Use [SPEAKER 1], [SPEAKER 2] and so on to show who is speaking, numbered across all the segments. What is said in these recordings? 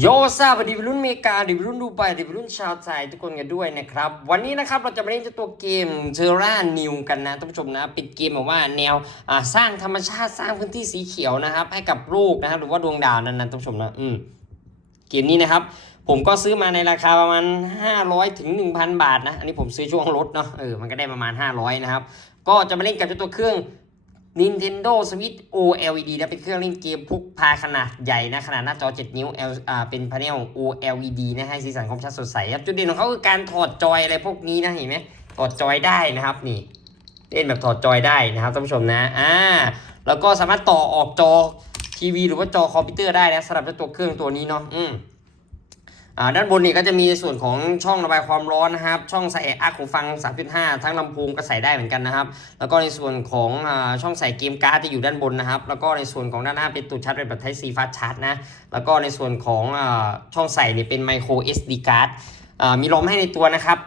[SPEAKER 1] โยซาบดีรุ่นอเมริกาดีรุ่นดูไบดีรุ่นชาวไทยทุกคนกันด้วยนะครับ วันนี้นะครับเราจะมาเล่นเจ้าตัวเกมเทอร่านิวกันนะท่านผู้ชมนะป็นเกมแบบว่าแนวสร้างธรรมชาติสร้างพื้นที่สีเขียวนะครับ ให้กับโลกนะครับหรือว่าดวงดาวนั้นนะท่านผู้ชมนะอืมเกมนี้นะครับ ผมก็ซื้อมาในราคาประมาณ 500ถึง1,000 บาทนะ อันนี้ผมซื้อช่วงลดเนาะเออมันก็ได้ประมาณ 500 นะครับ ก็จะมาเล่นกับเจ้าตัวเครื่อง Nintendo Switch OLED นะเป็นเครื่องเล่นเกมพกพาขนาดใหญ่นะขนาดหน้าจอ 7 นิ้ว L อ่าเป็นพาเนล OLED นะให้สีสันคมชัดสดใสครับจุดเด่นของเขาคือการถอดจอยอะไรพวกนี้นะเห็นไหมถอดจอยได้นะครับนี่เล่นแบบถอดจอยได้นะครับท่านผู้ชมนะอ่าแล้วก็สามารถต่อออกจอทีวีหรือว่าจอคอมพิวเตอร์ได้นะสำหรับตัวเครื่องตัวนี้เนาะอืม ด้านบนนี่ก็จะมีส่วนของช่องระบายความร้อนนะครับ ช่องใส่อักหูฟัง 3.5 ทั้งลำโพงก็ใส่ได้เหมือนกันนะครับ แล้วก็ในส่วนของอช่องใส่เกมการ์ดจะอยู่ด้านบนนะครับ แล้วก็ในส่วนของด้านหน้าเป็นตูดชาร์จเป็นแบบ Type C Fast Charge นะ แล้วก็ในส่วนของอช่องใส่นี่เป็นไมโคร SD Card อ่ามีรอมให้ในตัวนะครับ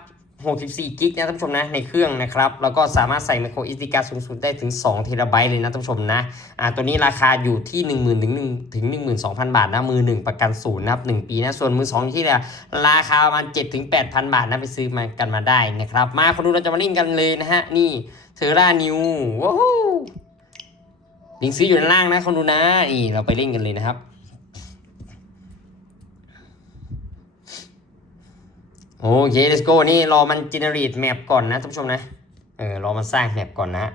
[SPEAKER 1] 64กิกนะท่านผู้ชมนะในเครื่องนะครับแล้วก็สามารถใส่ micro SD card สูงสุดได้ถึง2เทราไบต์เลยนะท่านผู้ชมนะอ่าตัวนี้ราคาอยู่ที่ 1 0,000ถึง1ถึง12,000 บาทนะมือ 1 ประกันศูนย์นะครับ1ปีนะส่วนมือ 2 ที่เนี่ยราคาประมาณ7ถึง8,000 บาทนะไปซื้อมากันมาได้นะครับ มาคนดูเราจะมาเล่นกันเลยนะฮะ นี่เทอร่านิวว้าวลิงซื้ออยู่ด้านล่างนะคนดูนะนี่เราไปเล่นกันเลยนะครับ โอเค let's go นี่รอมัน generate map ก่อนนะท่านผู้ชมนะ เออ รอมันสร้าง map ก่อนนะ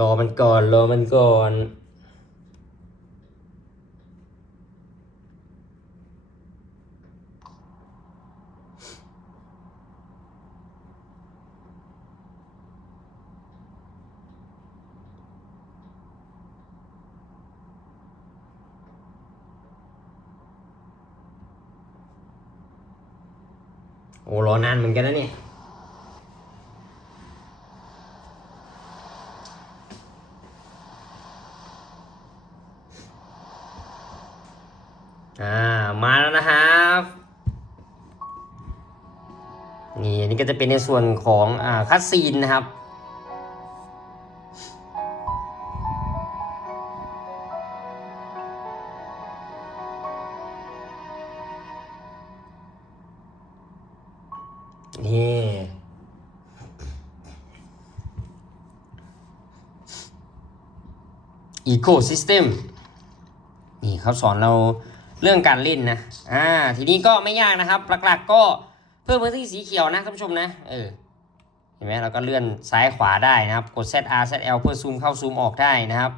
[SPEAKER 1] รอมันก่อน รอมันก่อน โอ้รอนานเหมือนกันนะเนี่ยอ่ามาแล้วนะครับนี่อันนี้ก็จะเป็นในส่วนของอ่าคัสซีนนะครับ Ecosystem นี่เขาสอนเราเรื่องการเล่นนะ อ่า ทีนี้ก็ไม่ยากนะครับ หลักๆก็เพิ่มพื้นที่สีเขียวนะท่านผู้ชมนะ เออ เห็นไหมเราก็เลื่อนซ้ายขวาได้นะครับ กด ZR ZL เพื่อซูมเข้าซูมออกได้นะครับ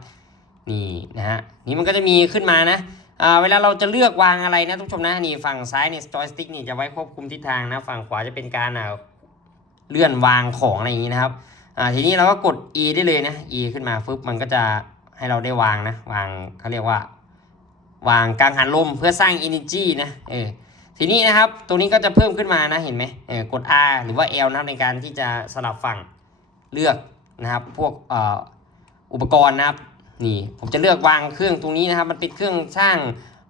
[SPEAKER 1] นี่นะฮะ นี่มันก็จะมีขึ้นมานะ อ่า เวลาเราจะเลือกวางอะไรนะท่านผู้ชมนะ นี่ฝั่งซ้ายเนี่ยจอยสติ๊กนี่จะไว้ควบคุมทิศทางนะ ฝั่งขวาจะเป็นการอ่าเลื่อนวางของอะไรอย่างนี้นะครับ อ่า ทีนี้เราก็กด E ได้เลยนะ E ขึ้นมาฟึบมันก็จะ ให้เราได้วางนะ วางเขาเรียกว่า วางกลางหันลมเพื่อสร้าง energy นะเออทีนี้นะครับตัวนี้ก็จะเพิ่มขึ้นมานะเห็นไหมเออกด R หรือว่า L นะในการที่จะสลับฝั่งเลือกนะครับ พวกเอ่ออุปกรณ์นะครับนี่ผมจะเลือกวางเครื่องตรงนี้นะครับ มันเป็นเครื่องสร้าง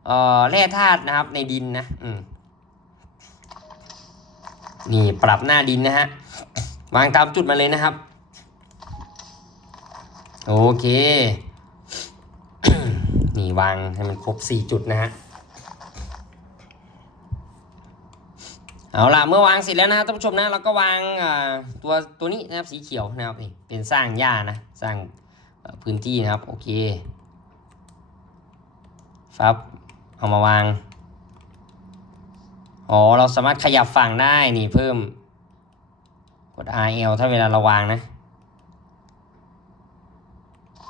[SPEAKER 1] เอ่อแร่ธาตุนะครับในดินนะอืมนี่ปรับหน้าดินนะฮะวางตามจุดมาเลยนะครับ โอเค นี่วางให้มันครบ 4 จุดนะฮะ เอาล่ะ เมื่อวางเสร็จแล้วนะครับท่านผู้ชมนะเราก็วางตัวตัวนี้นะครับสีเขียวนะครับนี่เป็นสร้างหญ้านะ สร้างพื้นที่นะครับ โอเคฟับเอามาวาง อ๋อ เราสามารถขยับฝั่งได้นี่เพิ่ม กด RL ถ้าเวลาเราวางนะ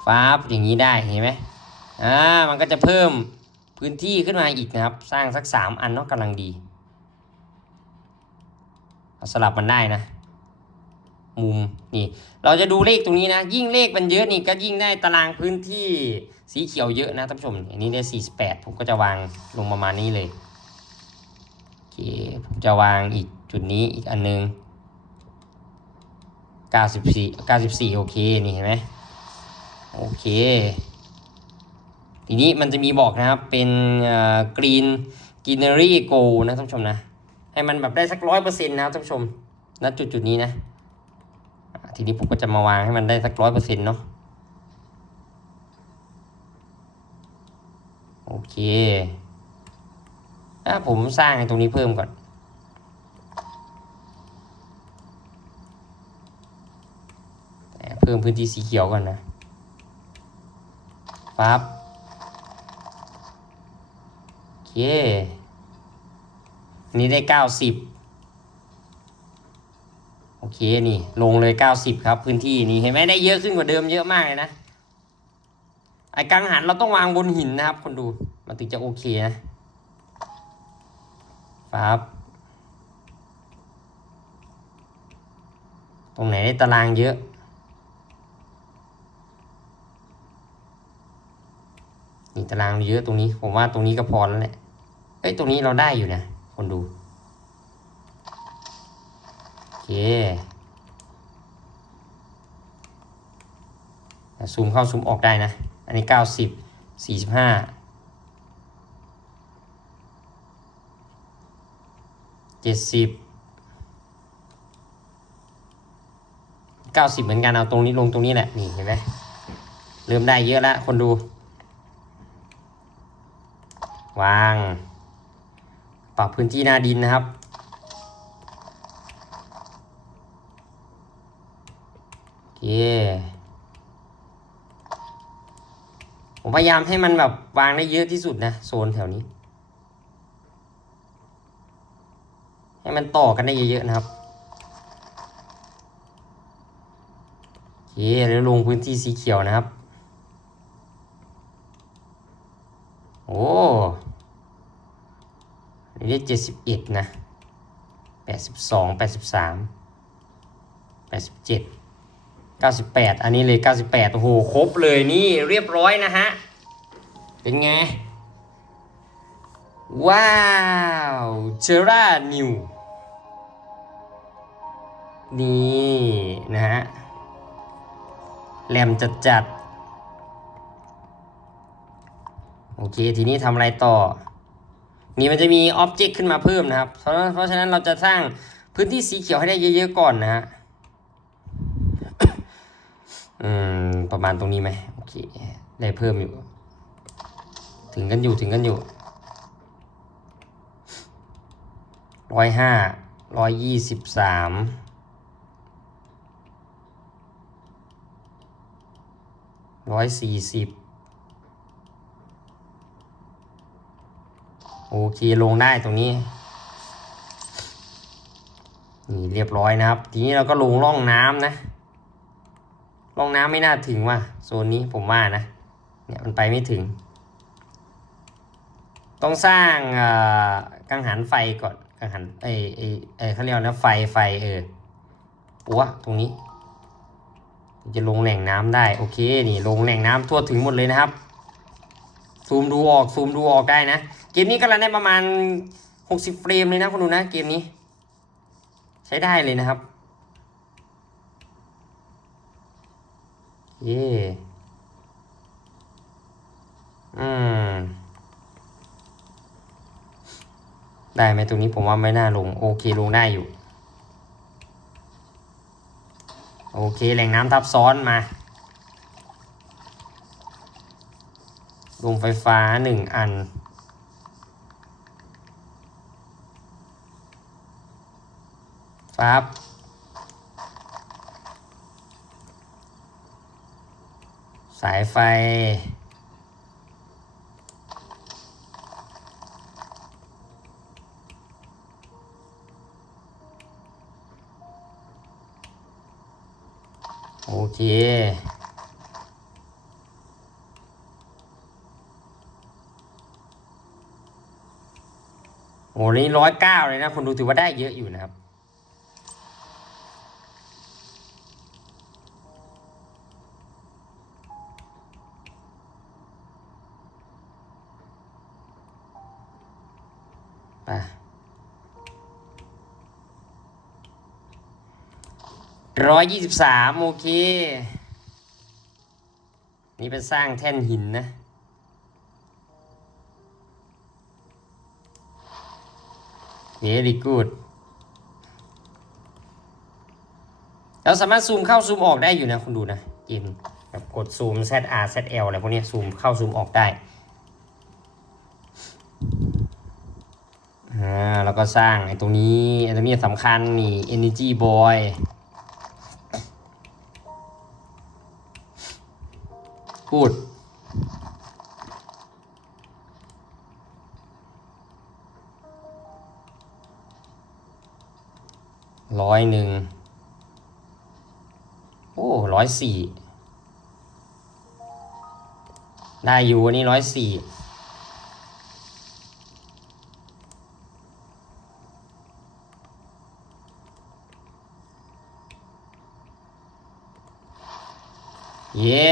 [SPEAKER 1] ฟับอย่างนี้ได้เห็นไหม อ่ามันก็จะเพิ่มพื้นที่ขึ้นมาอีกนะครับ สร้างสัก 3 อันเนาะกำลังดีสลับมันได้นะ มุมนี่ เราจะดูเลขตรงนี้นะ ยิ่งเลขมันเยอะนี่ก็ยิ่งได้ตารางพื้นที่สีเขียวเยอะนะท่านผู้ชม อันนี้ได้ 48 ผมก็จะวางลงประมาณนี้เลยโอเคผมจะวางอีกจุดนี้อีกอันนึง 94 94 โอเค นี่เห็นไหมโอเค ทีนี้มันจะมีบอกนะครับเป็นกรีนกินเนอรี่โกนะท่านผู้ชมนะ ให้มันแบบได้สักร้อยเปอร์เซ็นต์นะท่านผู้ชมณจุดจุดนี้นะทีนี้ผมก็จะมาวางให้มันได้สักร้อยเปอร์เซ็นต์เนาะโอเคถ้าผมสร้างตรงนี้เพิ่มก่อนเพิ่มพื้นที่สีเขียวก่อนนะปั๊บ เคอันนี้ได้เก้าสิบโอเคนี่ลงเลยเก้าสิบครับ พื้นที่นี่เห็นไหมได้เยอะขึ้นกว่าเดิมเยอะมากเลยนะไอ้กังหันเราต้องวางบนหินนะครับ คนดูมันถึงจะโอเคนะปั๊บตรงไหนได้ตารางเยอะ ตารางเยอะตรงนี้ ผมว่าตรงนี้ก็พอแล้วแหละเอ้ยตรงนี้เราได้อยู่นะ คนดูโอเคซูมเข้าซูมออกได้นะ อันนี้เก้าสิบสี่สิบห้าเจ็ดสิบเก้าสิบเหมือนกันเอาตรงนี้ลงตรงนี้แหละ นี่เห็นไหมเริ่มได้เยอะแล้วคนดู วาง ปรับพื้นที่หน้าดินนะครับ โอเค ผมพยายามให้มันแบบวางได้เยอะที่สุดนะ โซนแถวนี้ ให้มันต่อกันได้เยอะๆนะครับโอเคแล้วลงพื้นที่สีเขียวนะครับ โอ้อันนี้ เจ็ดสิบเอ็ดนะแปดสิบสองแปดสิบสามแปดสิบเจ็ดเก้าสิบแปดอันนี้เลยเก้าสิบแปดโอ้โหครบเลยนี่เรียบร้อยนะฮะ เป็นไง ว้าวเชอร่านิวนี่นะฮะแหลมจัดจัดโอเค ทีนี้ทำอะไรต่อ นี่มันจะมีอ็อบเจกต์ขึ้นมาเพิ่มนะครับเพราะเพราะฉะนั้นเราจะสร้างพื้นที่สีเขียวให้ได้เยอะๆก่อนนะฮะอืมประมาณตรงนี้ไหมโอเคได้เพิ่มอยู่ ถึงกันอยู่ถึงกันอยู่ร้อยห้าร้อยยี่สิบสามร้อยสี่สิบ โอเคลงได้ตรงนี้นี่เรียบร้อยนะครับ ทีนี้เราก็ลงร่องน้ำนะร่องน้ำไม่น่าถึงว่ะโซนนี้ผมว่านะเนี่ยมันไปไม่ถึง ต้องสร้างกังหันไฟก่อนกังหันเอยเอยเอเขาเรียกนะไฟไฟเออปัวตรงนี้ จะลงแหล่งน้ำได้โอเคนี่ลงแหล่งน้ำทั่วถึงหมดเลยนะครับซูมดูออกซูมดูออกได้นะ มนี้กำลังได้ประมาณ 60 เฟรมเลยนะคุณดูนะเกมนี้ ใช้ได้เลยนะครับเย่อืม ได้ไหมตรงนี้ผมว่าไม่น่าลง โอเคลงได้อยู่ โอเคแหล่งน้ำทับซ้อนมาลงไฟฟ้าหนึ่งอัน ครับสายไฟ โอเคโอ้นี่ร้อยเก้าเลยนะคนดูถือว่าได้เยอะอยู่นะครับ ร้อยยี่สิบสามโอเค นี่เป็นสร้างแท่นหินนะ very good เราสามารถซูมเข้าซูมออกได้อยู่นะคุณดูนะเกมแบบกดซูม ZR ZL อะไรพวกนี้ซูมเข้าซูมออกได้อ่าแล้วก็สร้างไอ้ตรงนี้ไอ้ตรงนี้สำคัญนี่ energy boy กูดร้อยหนึ่งโอ้ร้อยสี่ได้อยู่นี่ร้อยสี่ เย้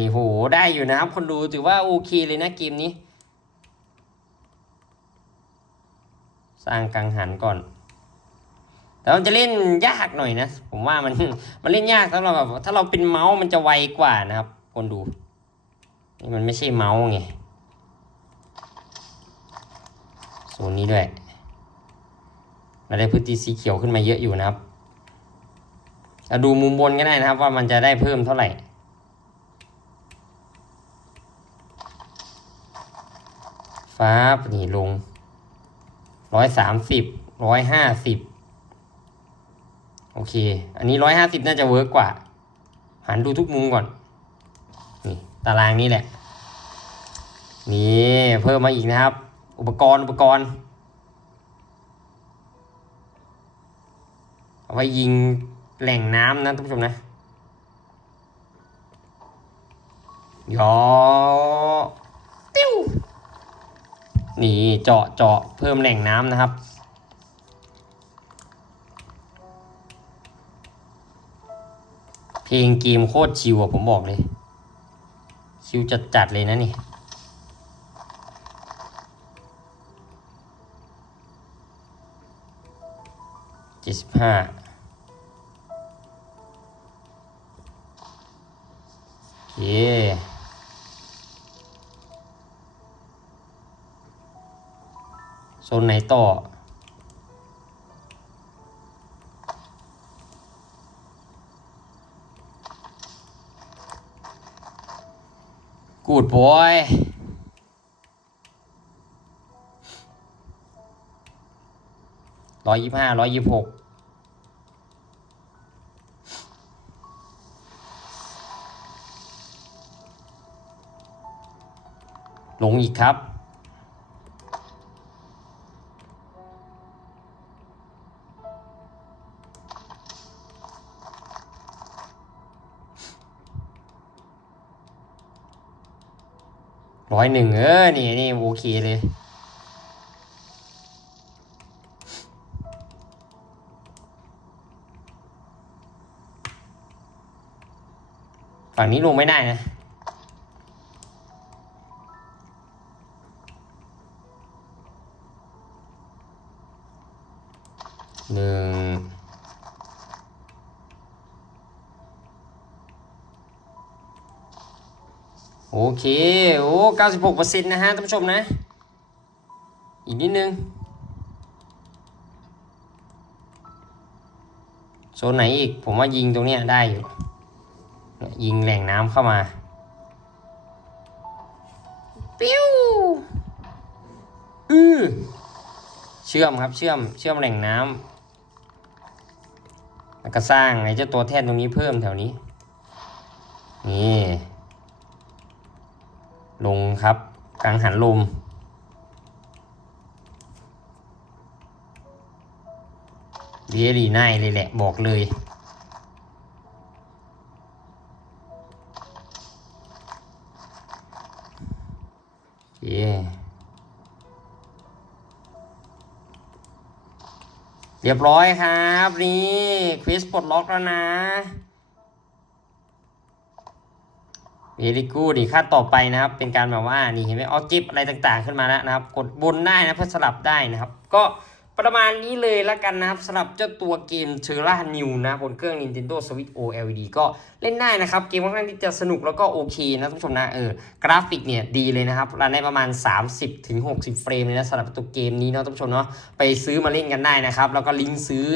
[SPEAKER 1] นี่โหได้อยู่นะครับคนดูถือว่าโอเคเลยนะเกมนี้ สร้างกังหันก่อน แต่มันจะเล่นยากหน่อยนะ ผมว่ามันมันเล่นยากถ้าเราแบบถ้าเราเป็นเมาส์มันจะไวกว่านะครับ คนดูนี่มันไม่ใช่เมาส์ไงโซนนี้ด้วยเราได้พื้นที่สีเขียวขึ้นมาเยอะอยู่นะครับเราดูมุมบนก็ได้นะครับ ว่ามันจะได้เพิ่มเท่าไหร่ ฟ้านี่ลงร้อยสามสิบร้อยห้าสิบโอเค อันนี้ร้อยห้าสิบน่าจะเวิร์กกว่า หันดูทุกมุมก่อน นี่ ตารางนี้แหละ นี่เพิ่มมาอีกนะครับ อุปกรณ์อุปกรณ์ เอาไว้ยิงแหล่งน้ำนะท่านผู้ชมนะยอ นี่เจาะเจาะเพิ่มแหล่งน้ำนะครับ เพลงเกมโคตรชิวอะผมบอกเลย ชิวจัดจัดเลยนะนี่ เจ็ดสิบห้าโอเค โซนไหนต่อ กูดบอยร้อยยี่ห้าร้อยยี่หกลงอีกครับ ร้อยหนึ่งเออ นี่นี่โอเคเลย ฝั่งนี้ลงไม่ได้นะหนึ่ง โอเค โอ้เก้าสิบหกเปอร์เซ็นต์นะฮะท่านผู้ชมนะ อีกนิดนึง โซนไหนอีก ผมว่ายิงตรงเนี้ยได้อยู่ยยิงแหล่งน้ำเข้ามา ปิ้วอือเชื่อมครับเชื่อมเชื่อมแหล่งน้ำแล้วก็สร้างไอ้เจ้าตัวแท่นตรงนี้เพิ่มแถวนี้ นี่ ลงครับกลางหันลมเรียดีน่ายเลยแหละ บอกเลยโอเคเรียบร้อยครับ นี่ควิสปลดล็อกแล้วนะ เวลิกูดีขั้นต่อไปนะครับ เป็นการแบบว่านี่เห็นไหมเอาจิบอะไรต่างๆขึ้นมาแล้วนะครับ กดบนได้นะเพื่อสลับได้นะครับ ก็ประมาณนี้เลยละกันนะครับสำหรับเจ้าตัวเกมเชอร่านิวนะบนเครื่อง Nintendo Switch OLED ก็เล่นได้นะครับ เกมค่อนข้างที่จะสนุกแล้วก็โอเคนะท่านผู้ชมนะเออกราฟิกเนี่ยดีเลยนะครับรันได้ประมาณ 30-60ถึง 60 เฟรมเลยนะสำหรับตัวเกมนี้เนาะท่านผู้ชมเนาะไปซื้อมาเล่นกันได้นะครับ แล้วก็ลิงก์ซื้อ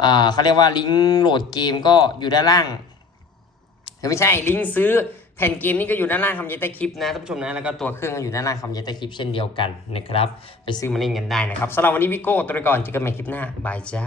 [SPEAKER 1] เอ่อเขาเรียกว่าลิงก์โหลดเกมก็อยู่ด้านล่างเฮ้ยไม่ใช่ลิงก์ซื้อ ผ่นเกมนี้ก็อยู่ด้านล่างคำยันใต้คลิปนะท่านผู้ชมนะแล้วก็ตัวเครื่องก็อยู่ด้านล่างคำยันใต้คลิปเช่นเดียวกันนะครับไปซื้อมาเล่นกันได้นะครับสำหรับวันนี้วิโก้ตัวก่อนเจอกันใหม่คลิปหน้าบายจ้า